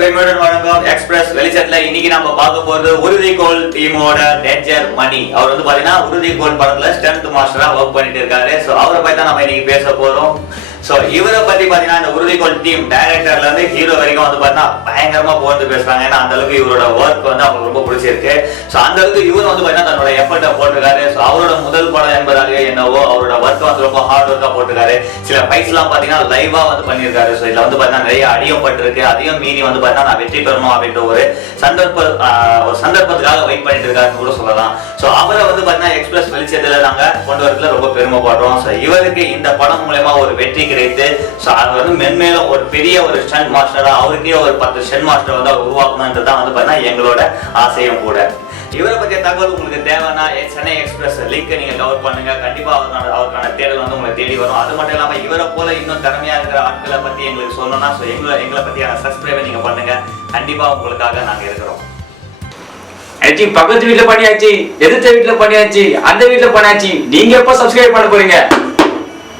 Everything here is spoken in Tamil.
பெருமையுடன் வழங்கும் எக்ஸ்பிரஸ் வெளிச்சத்துல இன்னைக்கு நம்ம பார்க்க போறது உறுதிக்கோள் டீமோட டேஞ்சர் மணி. அவர் வந்து பாத்தீங்கன்னா உறுதிக்கோள் படத்துல ஸ்டண்ட் மாஸ்டரா ஒர்க் பண்ணிட்டு இருக்காரு. சோ அவரை பத்தி தான் நம்ம இன்னைக்கு பேச போறோம். சோ இவரை பத்தி பாத்தீங்கன்னா இந்த உறுதிக்கோள் டீம் டைரக்டர்ல இருந்து ஹீரோ வரைக்கும் வந்து பாத்தீங்கன்னா பயங்கரமா புகழ்ந்து பேசுறாங்க. ஏன்னா அந்த அளவுக்கு இவரோட ஒர்க் வந்து அவங்களுக்கு ரொம்ப பிடிச்சிருக்கு. சோ அந்த அளவுக்கு இவர் வந்து பாத்தீங்கன்னா தன்னோட எஃபர்ட்டை போட்டிருக்காரு. சோ அவரோட முதல் படம் என்பதாக என்னவோ அவரோட ஒர்க் வந்து ரொம்ப ஹார்ட் ஒர்க்கா போட்டிருக்காரு. சில ஃபைட்ஸ் எல்லாம் பாத்தீங்கன்னா லைவா வந்து பண்ணிருக்காரு. சோ இதுல வந்து பாத்தீங்கன்னா நிறைய அடியும் பட்டிருக்கு. அதையும் மீறி வந்து பாத்தீங்கன்னா நான் வெற்றி பெறணும் அப்படின்ற ஒரு சந்தர்ப்பத்துக்காக வெயிட் பண்ணிட்டு இருக்காருன்னு கூட சொல்லலாம். சோ அவரை வந்து பாத்தீங்கன்னா எக்ஸ்பிரஸ் வெளிச்சத்துல நாங்க கொண்டு வரதுல ரொம்ப பெருமைப்படுறோம். சோ இவருக்கு இந்த படம் மூலமா ஒரு வெற்றி கிடைத்து சோ அது வந்து மென்மேலும் ஒரு பெரிய ஒரு ஸ்டண்ட் மாஸ்டரா அவருக்கே ஒரு 10 ஸ்டண்ட் மாஸ்டர் வந்து அவர் உருவாக்கணும்ன்றதான் வந்து பாத்தீங்கன்னா எங்களோட ஆசையும் கூட. இவரை பற்றிய தகவல் உங்களுக்கு தேவைன்னா சென்னை எக்ஸ்பிரஸ் லிங்க் நீங்க கவர் பண்ணுங்க. கண்டிப்பா அவருக்கான தேடல் வந்து உங்களை தேடி வரும். அது மட்டும் இல்லாம இவரை போல இன்னும் திறமையா இருக்கிற ஆட்களை பத்தி எங்களுக்கு சொல்லணும்னா எங்களை பத்தியான சப்ஸ்கிரைபை நீங்க பண்ணுங்க. கண்டிப்பா உங்களுக்காக நாங்க இருக்கிறோம். பக்கத்து வீட்டுல பண்ணியாச்சு, எதிர்த்த வீட்டுல பண்ணியாச்சு, அந்த வீட்டுல பண்ணியாச்சு. நீங்க எப்ப சப்ஸ்கிரைப் பண்ண போறீங்க?